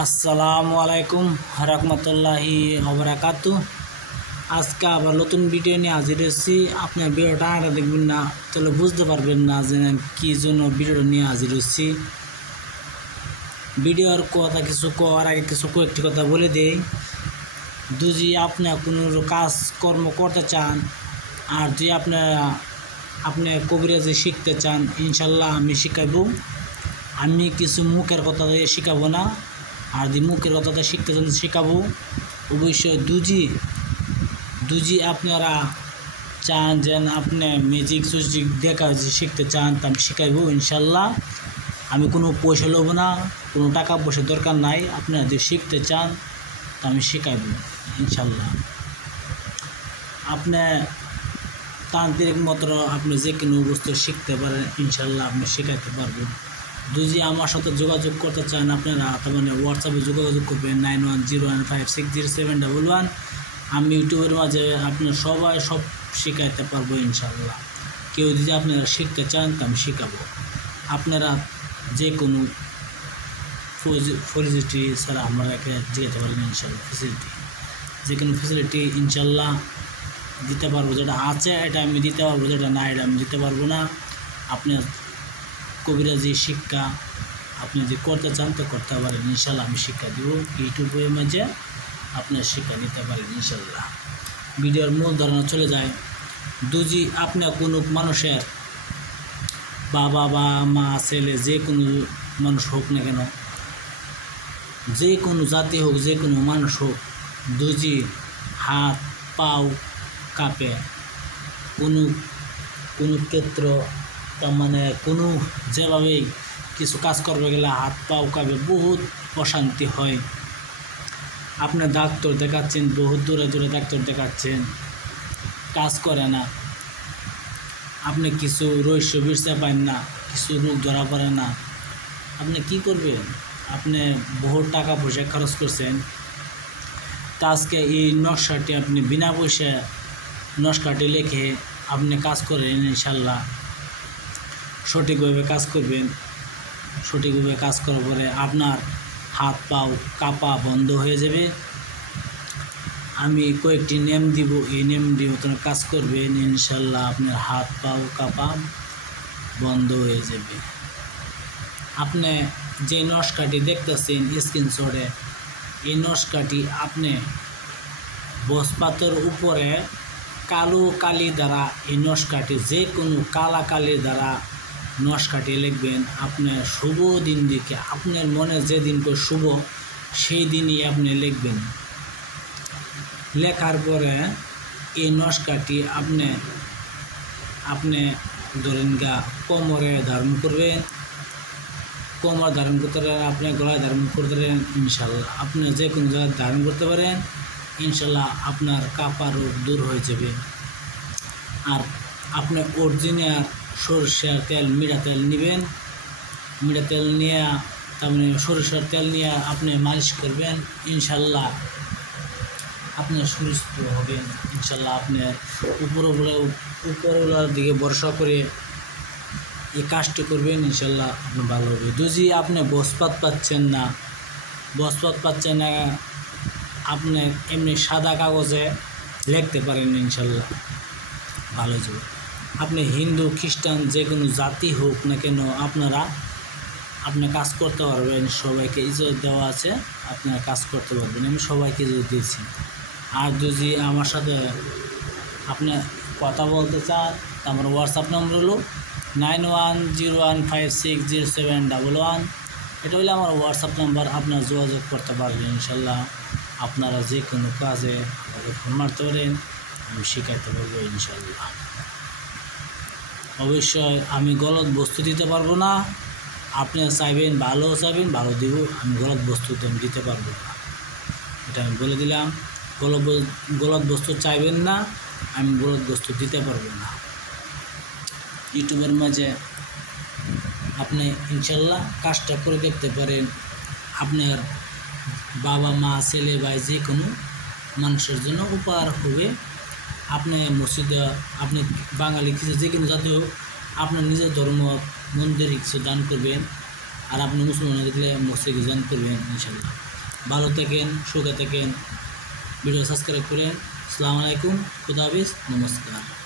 আসসালামু আলাইকুম রহমতুল্লাহি ওবারাকাতু। আজকে আবার নতুন ভিডিও নিয়ে হাজির হয়েছি। আপনার ভিডিওটা আগে দেখবেন না, তাহলে বুঝতে পারবেন না যে কী জন্য ভিডিওটা নিয়ে হাজির হয়েছি। ভিডিওর কথা কিছু করার আগে কয়েকটি কথা বলে দিই। যদি আপনি কোনো কাজকর্ম করতে চান আর যদি আপনি কবিরাজি শিখতে চান, ইনশাল্লাহ আমি শিখাবো। আমি কিছু মুখের কথা শিখাবো না, আর যদি মুখের কথাটা শিখতে চান শেখাবো। অবশ্যই দুজি আপনারা চান যে আপনি ম্যাজিক সুজিক দেখা শিখতে চান, তা আমি শেখাবো ইনশাল্লাহ। আমি কোনো পয়সা নেব না, কোনো টাকা পয়সা দরকার নাই। আপনারা যদি শিখতে চান তা আমি শেখাবো ইনশাল্লাহ। আপনি তান্ত্রিক মন্ত্র আপনি যে কোনো বস্তু শিখতে পারেন, ইনশাল্লাহ আপনি শেখাতে পারবেন। যদি আমার সাথে যোগাযোগ করতে চান আপনারা তার মানে হোয়াটসঅ্যাপে যোগাযোগ করবেন 9101560711। আমি ইউটিউবের মাঝে আপনার সব শেখাইতে পারবো ইনশাল্লাহ। কেউ যদি আপনারা শিখতে চান তা আমি শেখাবো। আপনারা যে কোনো ফেসিলিটি ছাড়া আমাকে যেতে পারবেন ইনশাল্লাহ। যে কোনো ফেসিলিটি ইনশাল্লাহ দিতে পারবো। যেটা আছে এটা আমি দিতে পারবো, যেটা না এটা আমি দিতে পারবো না। আপনার কবিরাজি শিক্ষা আপনি যে করতে চান তো করতে পারেন ইনশাল্লাহ, আমি শিক্ষা দেব। ইউটিউবের মাঝে আপনার শিক্ষা নিতে পারেন ইনশাল্লাহ। ভিডিওর মূল ধারণা চলে যায়। যদি আপনি কোনো মানুষের বাবা বা মা ছেলে যে কোনো মানুষ হোক না কেন, যে কোনো জাতি হোক, যে কোনো মানুষ হোক, দুজি হাত পাও কাঁপে, কোনো ক্ষেত্র তার মানে কোনো যেভাবেই কিছু কাজ করবে গেলে হাত পাও কাঁপে, বহুত অশান্তি হয়। আপনি ডাক্তার দেখাচ্ছেন, বহুত দূরে ডাক্তার দেখাচ্ছেন, কাজ করে না। আপনি কিছু রহস্য বিচার পান না, কিছু রোগ ধরা পড়ে না। আপনি কি করবেন? আপনি বহুত টাকা পয়সা খরচ করছেন, তা আজকে এই নকশাটি আপনি বিনা পয়সা নকশাটি লিখে আপনি কাজ করেন ইনশাল্লাহ। সঠিকভাবে কাজ করবেন। সঠিকভাবে কাজ করার পরে আপনার হাত পাও কাঁপা বন্ধ হয়ে যাবে। আমি কয়েকটি নেম দিব, এই নেম দিয়ে মতন কাজ করবেন ইনশাল্লাহ, আপনার হাত পাও কাঁপা বন্ধ হয়ে যাবে। আপনি যে নকশাটি দেখতেছেন স্ক্রিনশটে, এই নকশাটি আপনি বসপাতের উপরে কালো কালি দ্বারা এই নকশাটি যে কোনো কালা কালির দ্বারা নকশাটি লিখবেন। আপনার শুভ দিন দিকে আপনার মনে যে দিনকে শুভ সেই দিনই আপনি লিখবেন। লেখার পরে এই নকশাটি আপনি ধরেন কোমরে ধারণ করবেন। কোমর ধারণ করতে পারেন, আপনি গলায় ধারণ করতে পারেন ইনশাল্লাহ। আপনি যে কোনো জায়গায় ধারণ করতে পারেন ইনশাল্লাহ, আপনার কাঁপা রোগ দূর হয়ে যাবে। আর আপনি অরিজিনাল সরষের তেল মিঠা তেল নেবেন। মিঠা তেল নিয়ে তার মানে সরষের তেল নিয়ে আপনি মালিশ করবেন ইনশাল্লাহ, আপনি সুস্থ হবেন ইনশাল্লাহ। আপনি উপরওয়ালার দিকে ভরসা করে এই কাজটি করবেন ইনশাল্লাহ, আপনি ভালো হবে। যদি আপনি বসপাত পাচ্ছেন না, আপনি এমনি সাদা কাগজে লিখতে পারেন ইনশাল্লাহ, ভালো যাবে। আপনি হিন্দু খ্রিস্টান যে কোনো জাতি হোক না কেন আপনি কাজ করতে পারবেন। সবাইকে ইজ্জত দেওয়া আছে, আপনারা কাজ করতে পারবেন। আমি সবাইকে ইজ্জত দিয়েছি। আর যদি আমার সাথে আপনি কথা বলতে চান, আমার হোয়াটসঅ্যাপ নম্বর হলো 9101560711। এটা হলো আমার হোয়াটসঅ্যাপ নাম্বার। আপনারা যোগাযোগ করতে পারবেন ইনশাল্লাহ। আপনারা যে কোনো কাজে ফোন মারতে পারেন, আমি শিখাইতে পারবো ইনশাল্লাহ। অবশ্যই আমি গলত বস্তু দিতে পারবো না। আপনারা চাইবেন ভালো দিব, আমি গলত বস্তু আমি দিতে পারবো না, এটা আমি বলে দিলাম। গলত বস্তু চাইবেন না, আমি গলত বস্তু দিতে পারবো না। ইউটিউবের মাঝে আপনি ইনশাল্লাহ কাজটা করে দেখতে পারেন। আপনার বাবা মা ছেলে ভাই যে কোনো মানুষের জন্য উপকার হবে। আপনি মসজিদে আপনি বাঙালি কিছু যে কোনো জাতীয় আপনার নিজের ধর্ম মন্দিরে কিছু দান করবেন। আর আপনি মুসলমান হয়ে গেলে মসজিদে জয়েন করবেন ইনশাল্লাহ। ভালো থাকেন, সুখে থাকেন, ভিডিও সাবস্ক্রাইব করেন। আসসালামু আলাইকুম, খুদা হাফেজ, নমস্কার।